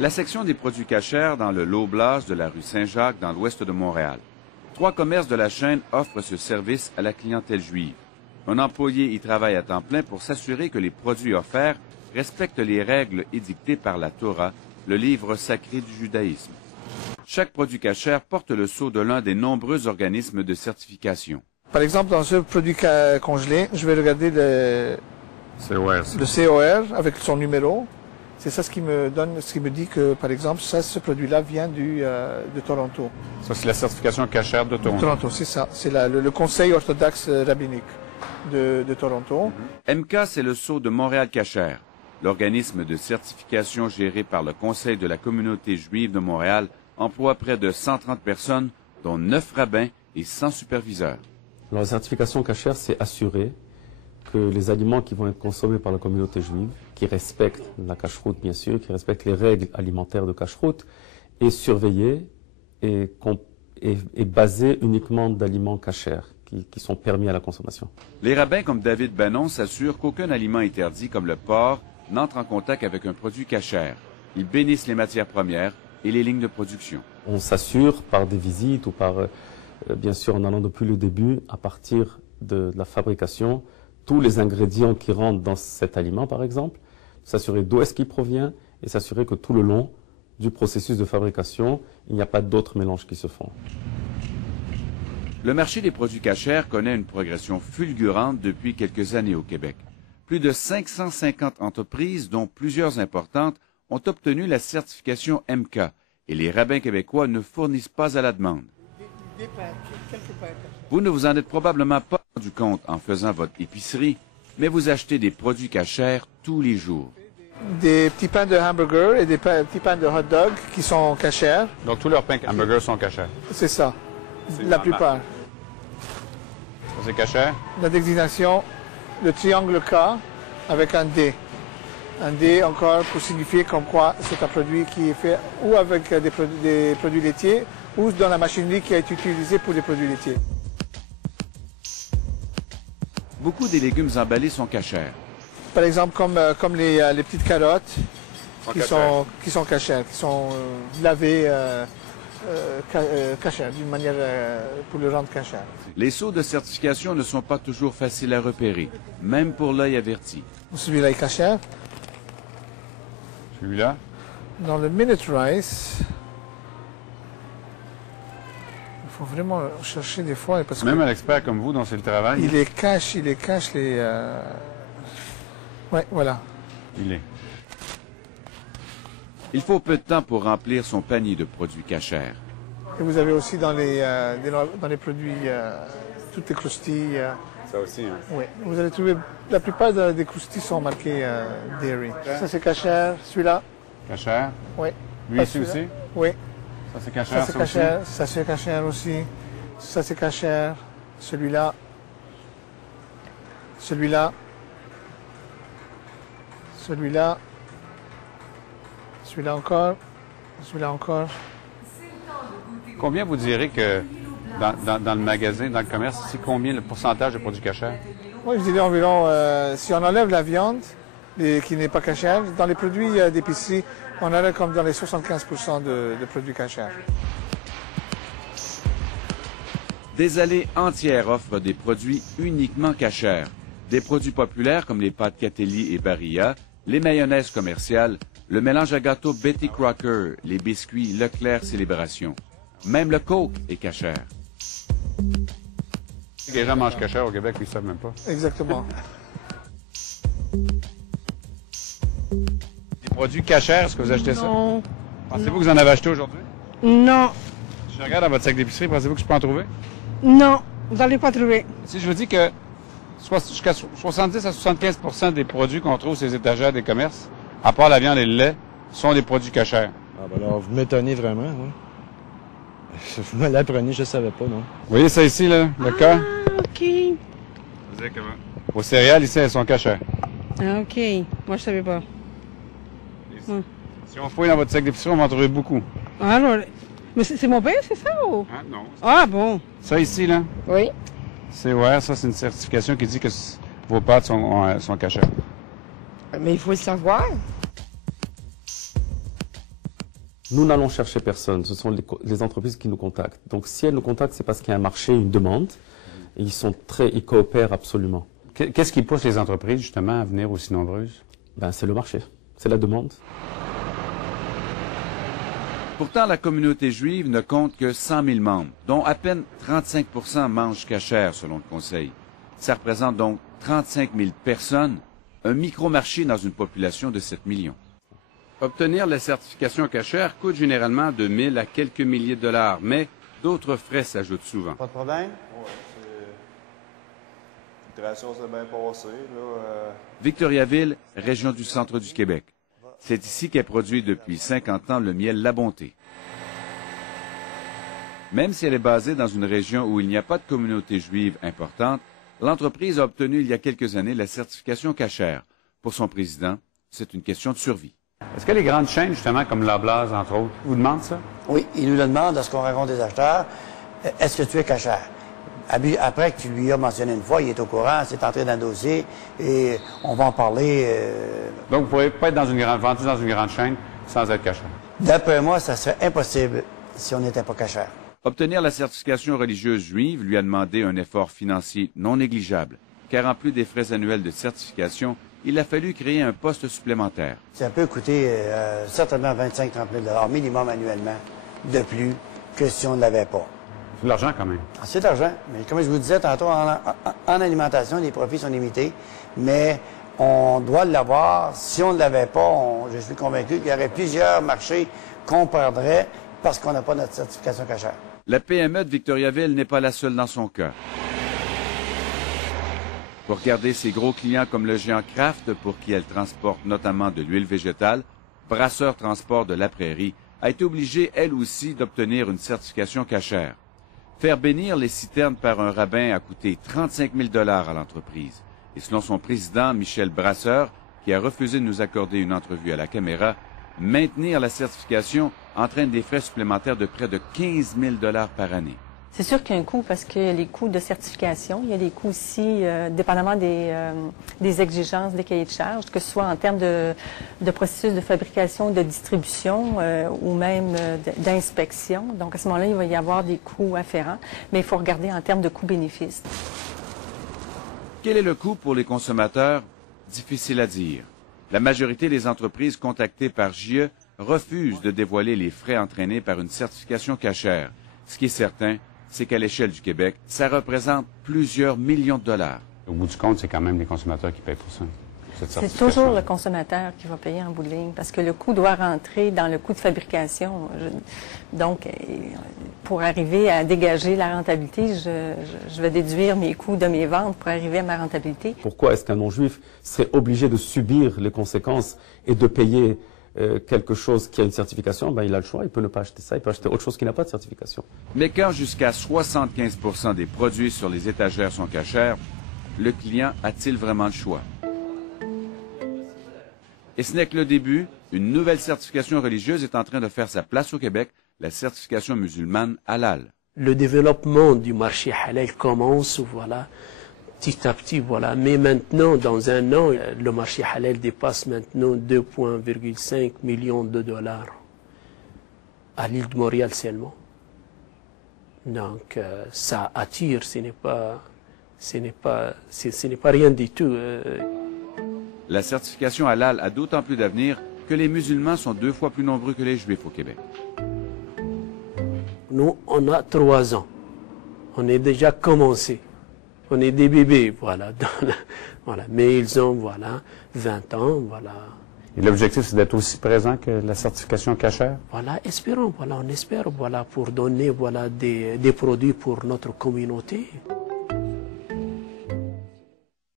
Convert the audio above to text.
La section des produits cachers dans le Low-Blas de la rue Saint-Jacques dans l'ouest de Montréal. 3 commerces de la chaîne offrent ce service à la clientèle juive. Un employé y travaille à temps plein pour s'assurer que les produits offerts respectent les règles édictées par la Torah, le livre sacré du judaïsme. Chaque produit cacher porte le sceau de l'un des nombreux organismes de certification. Par exemple, dans ce produit congelé, je vais regarder le COR avec son numéro. C'est ça ce qui me dit que, par exemple, ce produit-là vient de Toronto. Ça, c'est la certification cachère de Toronto. Toronto, c'est ça. C'est le Conseil orthodoxe rabbinique de Toronto. MK, c'est le sceau de Montréal Cacher, l'organisme de certification géré par le Conseil de la communauté juive de Montréal emploie près de 130 personnes, dont 9 rabbins et 100 superviseurs. Alors, la certification cachère, c'est assurer que les aliments qui vont être consommés par la communauté juive, qui respectent la cacheroute bien sûr, qui respectent les règles alimentaires de cacheroute, est surveillé et basé uniquement d'aliments cachers qui sont permis à la consommation. Les rabbins comme David Bannon s'assurent qu'aucun aliment interdit comme le porc n'entre en contact avec un produit cacher. Ils bénissent les matières premières et les lignes de production. On s'assure par des visites ou par, bien sûr en allant depuis le début, à partir de la fabrication, tous les ingrédients qui rentrent dans cet aliment par exemple, s'assurer d'où est-ce qu'il provient et s'assurer que tout le long du processus de fabrication, il n'y a pas d'autres mélanges qui se font. Le marché des produits cachers connaît une progression fulgurante depuis quelques années au Québec. Plus de 550 entreprises, dont plusieurs importantes, ont obtenu la certification MK et les rabbins québécois ne fournissent pas à la demande. Vous ne vous en êtes probablement pas rendu compte en faisant votre épicerie, mais vous achetez des produits cachers tous les jours. Des petits pains de hamburger et des petits pains de hot dog qui sont cachers. Donc tous leurs pains hamburgers sont cachers. C'est ça, la plupart. Ça, c'est cachère? La désignation, le triangle K avec un D. Un D encore pour signifier comme quoi c'est un produit qui est fait ou avec des produits laitiers ou dans la machinerie qui a été utilisée pour des produits laitiers. Beaucoup des légumes emballés sont cachers. Par exemple, comme les petites carottes qui sont cachères, qui sont lavées cachères, d'une manière pour le rendre cachère. Les sceaux de certification ne sont pas toujours faciles à repérer, même pour l'œil averti. Celui-là est cachère. Celui-là? Dans le Minute Rice, il faut vraiment chercher des fois. Parce Même que un expert comme vous dont c'est le travail. il les cache les... Ouais, voilà. Il est. Il faut peu de temps pour remplir son panier de produits cachers. Et vous avez aussi dans les produits, toutes les croustilles. Ça aussi, hein? Oui, vous allez trouver, la plupart des croustilles sont marquées dairy. Ça c'est cachère, celui-là. Cachère? Oui. Lui ici aussi? Oui. Ça c'est cachère, ça c'est cachère, ça c'est cachère aussi. Ça c'est cachère. Celui-là. Celui-là. Celui-là. Celui-là encore. Celui-là encore. Combien vous direz que dans le magasin, dans le commerce, c'est combien le pourcentage de produits cachers? Moi, je dirais environ, si on enlève la viande qui n'est pas cachère, dans les produits d'épicerie, on aurait comme dans les 75% de produits cachers. Des allées entières offrent des produits uniquement cachers. Des produits populaires comme les pâtes Catelli et Barilla, les mayonnaises commerciales, le mélange à gâteau Betty Crocker, les biscuits Leclerc Célébration. Même le Coke est cachère. Les gens mangent cachère au Québec, ils ne savent même pas. Exactement. Les produits cachers, est-ce que vous achetez ça? Non. Pensez-vous que vous en avez acheté aujourd'hui? Non. Si je regarde dans votre sac d'épicerie, pensez-vous que je peux en trouver? Non. Vous n'allez pas trouver. Si je vous dis que jusqu'à 70 à 75% des produits qu'on trouve sur les étagères des commerces, à part la viande et le lait, sont des produits cachers. Ah ben alors, vous m'étonnez vraiment, oui. Vous me l'apprenez, je ne savais pas, non. Vous voyez ça ici, là, le cas? OK. Vous savez comment? Vos céréales, ici, elles sont cachères. Ah, OK. Moi, je savais pas. Si on fouille dans votre sac d'épicerie, on va en trouver beaucoup. Alors, mais c'est mon père, c'est ça? Ou? Ah, non. Ah, bon. Ça ici, là, Oui. c'est ouais, ça, c'est une certification qui dit que vos pâtes sont cachères. Mais il faut le savoir. Nous n'allons chercher personne, ce sont les entreprises qui nous contactent. Donc si elles nous contactent, c'est parce qu'il y a un marché, une demande, et ils coopèrent absolument. Qu'est-ce qui pousse les entreprises, justement, à venir aussi nombreuses? Ben, c'est le marché, c'est la demande. Pourtant, la communauté juive ne compte que 100 000 membres, dont à peine 35 % mangent cachère, selon le Conseil. Ça représente donc 35 000 personnes, un micro-marché dans une population de 7 millions. Obtenir la certification cachère coûte généralement de 1 000 à quelques milliers de dollars, mais d'autres frais s'ajoutent souvent. Pas de problème? Oui, l'immigration s'est bien passée. Victoriaville, région du centre du Québec. C'est ici qu'est produit depuis 50 ans le miel La Bonté. Même si elle est basée dans une région où il n'y a pas de communauté juive importante, l'entreprise a obtenu il y a quelques années la certification cachère. Pour son président, c'est une question de survie. Est-ce que les grandes chaînes, justement, comme Loblaws, entre autres, vous demandent ça? Oui, il nous le demande lorsqu'on rencontre des acheteurs. Est-ce que tu es cachère? Après que tu lui as mentionné une fois, il est au courant, c'est entré dans le dossier et on va en parler. Donc, vous ne pouvez pas être vendu dans une grande chaîne sans être cachère? D'après moi, ça serait impossible si on n'était pas cachère. Obtenir la certification religieuse juive lui a demandé un effort financier non négligeable, car en plus des frais annuels de certification, il a fallu créer un poste supplémentaire. Ça peut coûter certainement 25 000 à 30 000 minimum annuellement de plus que si on ne l'avait pas. C'est de l'argent quand même. C'est de l'argent, mais comme je vous disais tantôt, en alimentation, les profits sont limités, mais on doit l'avoir. Si on ne l'avait pas, je suis convaincu qu'il y aurait plusieurs marchés qu'on perdrait parce qu'on n'a pas notre certification cachère. La PME de Victoriaville n'est pas la seule dans son cas. Pour garder ses gros clients comme le géant Kraft, pour qui elle transporte notamment de l'huile végétale, Brasseur Transport de la Prairie a été obligée, elle aussi, d'obtenir une certification cachère. Faire bénir les citernes par un rabbin a coûté 35 000 $ à l'entreprise. Et selon son président, Michel Brasseur, qui a refusé de nous accorder une entrevue à la caméra, maintenir la certification entraîne des frais supplémentaires de près de 15 000 $ par année. C'est sûr qu'il y a un coût parce qu'il y a les coûts de certification, il y a les coûts aussi, dépendamment des exigences des cahiers de charges, que ce soit en termes de processus de fabrication, de distribution ou même d'inspection. Donc à ce moment-là, il va y avoir des coûts afférents, mais il faut regarder en termes de coûts-bénéfices. Quel est le coût pour les consommateurs? Difficile à dire. La majorité des entreprises contactées par JE refusent de dévoiler les frais entraînés par une certification cachère. Ce qui est certain, c'est qu'à l'échelle du Québec, ça représente plusieurs millions de dollars. Au bout du compte, c'est quand même les consommateurs qui payent pour ça. C'est toujours le consommateur qui va payer en bout de ligne, parce que le coût doit rentrer dans le coût de fabrication. Donc, pour arriver à dégager la rentabilité, je vais déduire mes coûts de mes ventes pour arriver à ma rentabilité. Pourquoi est-ce qu'un non-juif serait obligé de subir les conséquences et de payer quelque chose qui a une certification? Ben, il a le choix, il peut ne pas acheter ça, il peut acheter autre chose qui n'a pas de certification. Mais quand jusqu'à 75 % des produits sur les étagères sont cachers, le client a-t-il vraiment le choix? Et ce n'est que le début. Une nouvelle certification religieuse est en train de faire sa place au Québec, la certification musulmane halal. Le développement du marché halal commence, voilà, petit à petit, voilà. Mais maintenant, dans un an, le marché halal dépasse maintenant 2,5 millions de dollars à l'île de Montréal seulement. Donc, ça attire, ce n'est pas rien du tout. La certification halal a d'autant plus d'avenir que les musulmans sont 2 fois plus nombreux que les juifs au Québec. Nous, on a 3 ans. On est déjà commencé. On est des bébés, voilà. Voilà. Mais ils ont, voilà, 20 ans, voilà. Et l'objectif, c'est d'être aussi présent que la certification cachère? Voilà, espérons, voilà, on espère, voilà, pour donner, voilà, des produits pour notre communauté.